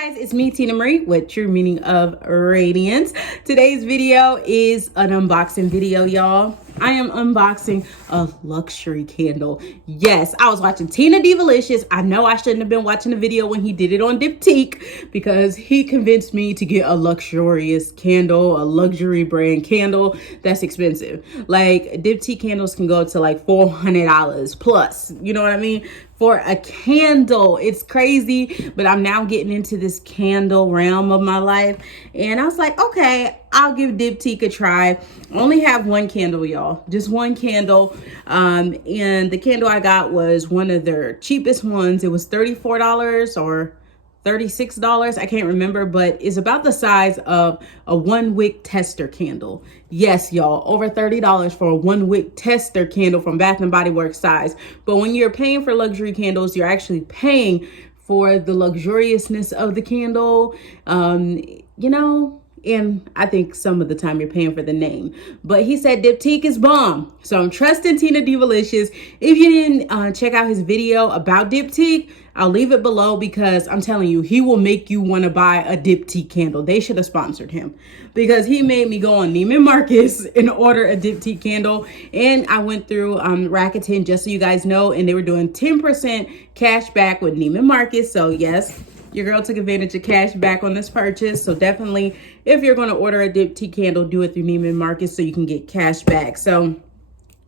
Guys, it's me, Tina Marie, with True Meaning of Radiance. Today's video is an unboxing video, y'all. I am unboxing a luxury candle. Yes, I was watching Tinadivalicous. I know I shouldn't have been watching the video when he did it on DIPTYQUE because he convinced me to get a luxurious candle, a luxury brand candle that's expensive. Like DIPTYQUE candles can go to like $400 plus, you know what I mean? For a candle. It's crazy, but I'm now getting into this candle realm of my life. And I was like, okay, I'll give DIPTYQUE a try. I only have one candle, y'all. Just one candle. And the candle I got was one of their cheapest ones. It was $34 or $36. I can't remember, but it's about the size of a 1 wick tester candle. Yes, y'all, over $30 for a 1 wick tester candle from Bath and Body Works size. But when you're paying for luxury candles, you're actually paying for the luxuriousness of the candle, you know. And I think some of the time you're paying for the name. But he said DIPTYQUE is bomb. So I'm trusting Tinadivalicous. If you didn't check out his video about DIPTYQUE, I'll leave it below because I'm telling you, he will make you want to buy a DIPTYQUE candle. They should have sponsored him because he made me go on Neiman Marcus and order a DIPTYQUE candle. And I went through Rakuten, just so you guys know, and they were doing 10% cash back with Neiman Marcus. So yes, your girl took advantage of cash back on this purchase. So definitely, if you're going to order a DIPTYQUE candle, do it through Neiman Marcus so you can get cash back. So,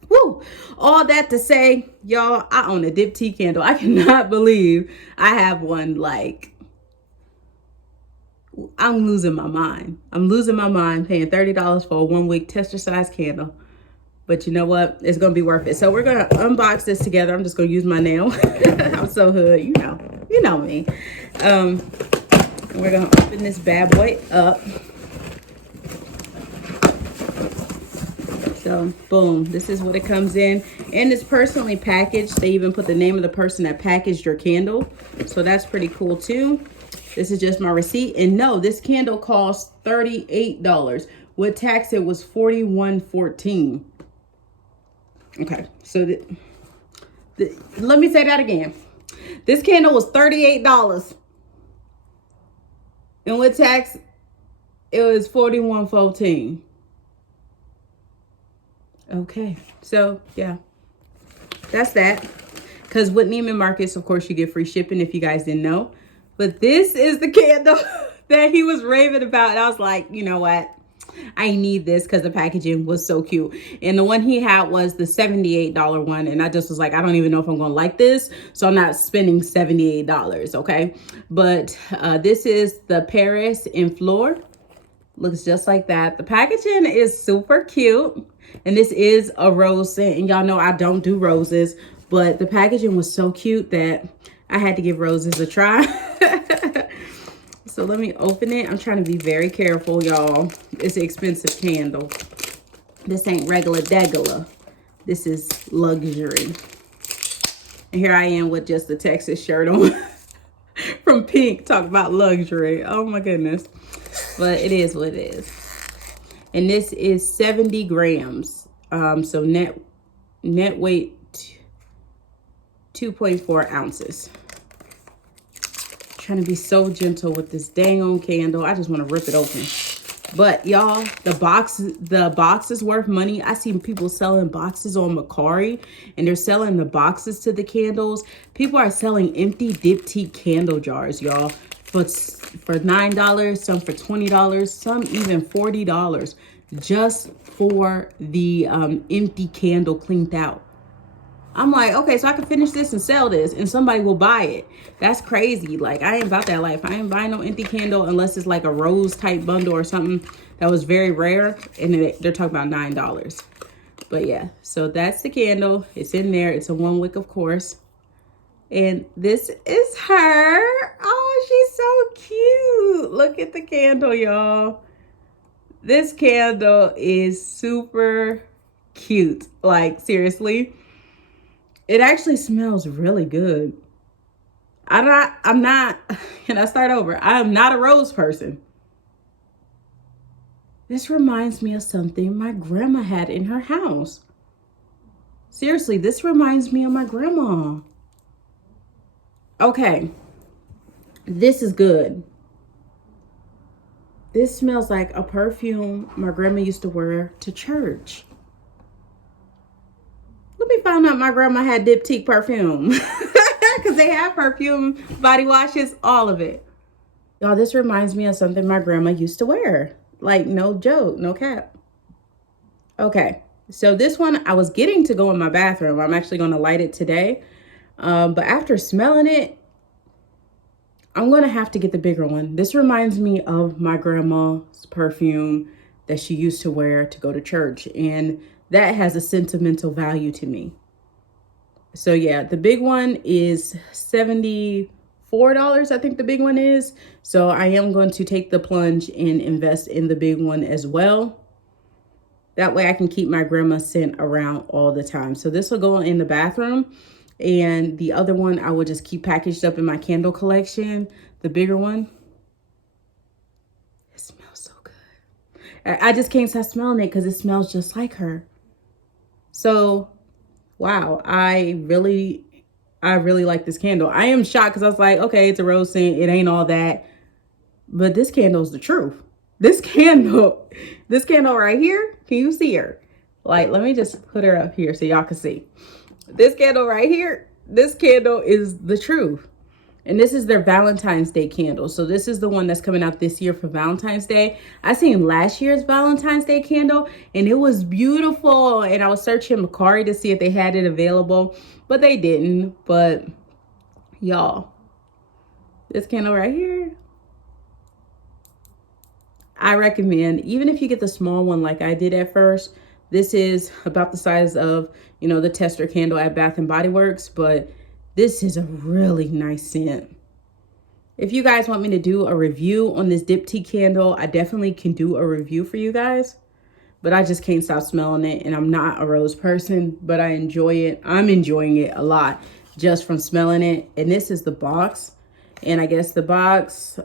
woo, all that to say, y'all, I own a DIPTYQUE candle. I cannot believe I have one. Like, I'm losing my mind. I'm losing my mind paying $30 for a 1 wick tester size candle. But you know what? It's going to be worth it. So we're going to unbox this together. I'm just going to use my nail. I'm so hood, you know me. We're going to open this bad boy up. So, boom, this is what it comes in. And it's personally packaged. They even put the name of the person that packaged your candle. So that's pretty cool too. This is just my receipt. And no, this candle cost $38. With tax, it was $41.14. Okay, so let me say that again. This candle was $38. And with tax, it was $41.14. Okay, so yeah, that's that. Because with Neiman Marcus, of course, you get free shipping if you guys didn't know. But this is the candle that he was raving about. And I was like, you know what? I need this because the packaging was so cute. And the one he had was the $78 one. And I just was like, I don't even know if I'm going to like this. So I'm not spending $78, okay? But this is the Paris in Fleur. Looks just like that. The packaging is super cute. And this is a rose scent. And y'all know I don't do roses. But the packaging was so cute that I had to give roses a try. So let me open it. I'm trying to be very careful, y'all. It's an expensive candle. This ain't regular degular. This is luxury. And here I am with just the Texas shirt on from Pink, talking about luxury. Oh my goodness. But it is what it is. And this is 70 grams. So net weight 2.4 ounces. Trying to be so gentle with this dang on candle. I just want to rip it open. But y'all, the box is worth money. I seen people selling boxes on Mecari, and they're selling the boxes to the candles. People are selling empty DIPTYQUE candle jars, y'all, for $9, some for $20, some even $40, just for the empty candle cleaned out. I'm like, okay, so I can finish this and sell this and somebody will buy it. That's crazy. Like, I ain't about that life. I ain't buying no empty candle unless it's like a rose type bundle or something that was very rare. And they're talking about $9. But yeah, so that's the candle. It's in there. It's a 1 wick, of course. And this is her. Oh, she's so cute. Look at the candle, y'all. This candle is super cute. Like, seriously. It actually smells really good. I'm not, can I start over? I'm not a rose person. This reminds me of something my grandma had in her house. Seriously, this reminds me of my grandma. Okay, this is good. This smells like a perfume my grandma used to wear to church. Let me find out my grandma had Diptyque perfume. Because they have perfume, body washes, all of it. Y'all, this reminds me of something my grandma used to wear. Like, no joke, no cap. Okay, so this one I was getting to go in my bathroom. I'm actually going to light it today. But after smelling it, I'm going to have to get the bigger one. This reminds me of my grandma's perfume that she used to wear to go to church. And that has a sentimental value to me. So yeah, the big one is $74, I think the big one is. So I am going to take the plunge and invest in the big one as well. That way I can keep my grandma's scent around all the time. So this will go in the bathroom. And the other one I will just keep packaged up in my candle collection. The bigger one. It smells so good. I just can't stop smelling it because it smells just like her. So, wow, I really like this candle. I am shocked because I was like, okay, it's a rose scent. It ain't all that. But this candle's the truth. This candle right here, can you see her? Like, let me just put her up here so y'all can see. This candle right here, this candle is the truth. And this is their Valentine's Day candle. So this is the one that's coming out this year for Valentine's Day. I seen last year's Valentine's Day candle and it was beautiful. And I was searching Mecari to see if they had it available, but they didn't. But y'all, this candle right here, I recommend, even if you get the small one like I did at first. This is about the size of, you know, the tester candle at Bath and Body Works, but this is a really nice scent. If you guys want me to do a review on this Diptyque candle, I definitely can do a review for you guys, but I just can't stop smelling it. And I'm not a rose person, but I enjoy it. I'm enjoying it a lot just from smelling it. And this is the box. And I guess the box,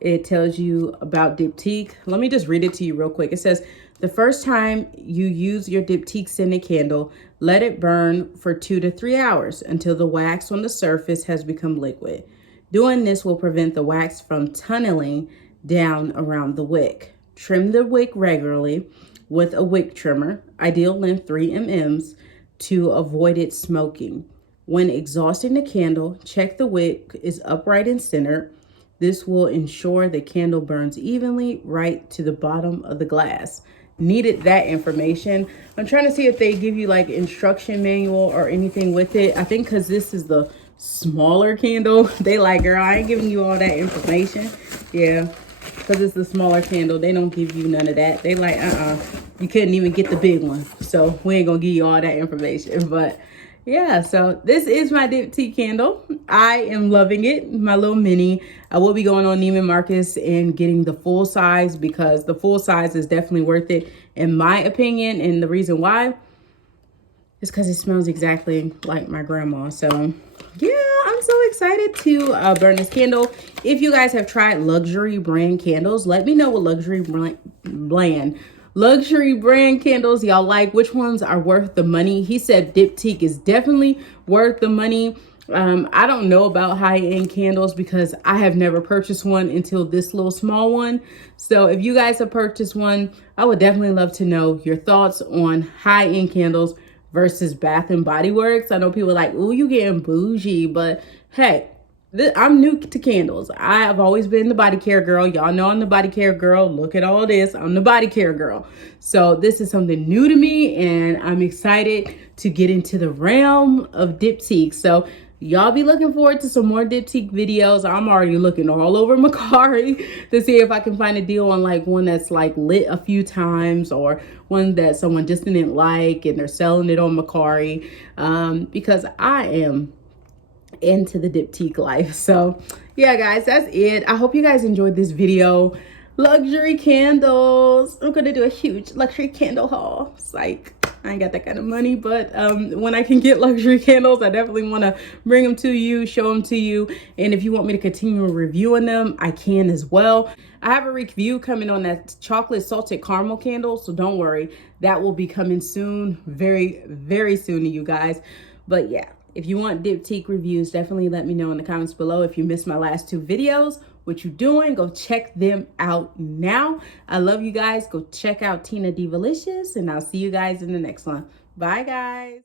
it tells you about Diptyque. Let me just read it to you real quick. It says, the first time you use your Diptyque scented candle, let it burn for 2 to 3 hours until the wax on the surface has become liquid. Doing this will prevent the wax from tunneling down around the wick. Trim the wick regularly with a wick trimmer, ideal length 3 mm, to avoid it smoking. When exhausting the candle, check the wick is upright and centered. This will ensure the candle burns evenly right to the bottom of the glass. Needed that information. I'm trying to see if they give you like instruction manual or anything with it. I think because this is the smaller candle, they like, girl, I ain't giving you all that information. Yeah, because it's the smaller candle. They don't give you none of that. They like, you couldn't even get the big one. So we ain't gonna give you all that information. But yeah, so this is my Diptyque candle. I am loving it, my little mini. I will be going on Neiman Marcus and getting the full size because the full size is definitely worth it in my opinion. And the reason why is because it smells exactly like my grandma. So yeah, I'm so excited to burn this candle. If you guys have tried luxury brand candles, let me know what luxury brand candles y'all like, which ones are worth the money. He said Diptyque is definitely worth the money. I don't know about high-end candles because I have never purchased one until this little small one. So if you guys have purchased one, I would definitely love to know your thoughts on high-end candles versus Bath and Body Works. I know people are like, ooh, you getting bougie, but hey, I'm new to candles. I have always been the body care girl. Y'all know I'm the body care girl. Look at all this. I'm the body care girl. So this is something new to me and I'm excited to get into the realm of Diptyque. So y'all be looking forward to some more Diptyque videos. I'm already looking all over Mecari to see if I can find a deal on like one that's like lit a few times or one that someone just didn't like and they're selling it on Mecari because I am into the Diptyque life. So yeah, guys, that's it. I hope you guys enjoyed this video. Luxury candles. I'm gonna do a huge luxury candle haul. It's like, I ain't got that kind of money, but when I can get luxury candles, I definitely want to bring them to you, show them to you. And if you want me to continue reviewing them, I can as well. I have a review coming on that chocolate salted caramel candle, so don't worry, that will be coming soon, very, very soon to you guys. But yeah, If you want diptyque reviews, definitely let me know in the comments below. If you missed my last 2 videos, what you doing? Go check them out now. I love you guys. Go check out Tinadivalicous, and I'll see you guys in the next one. Bye, guys.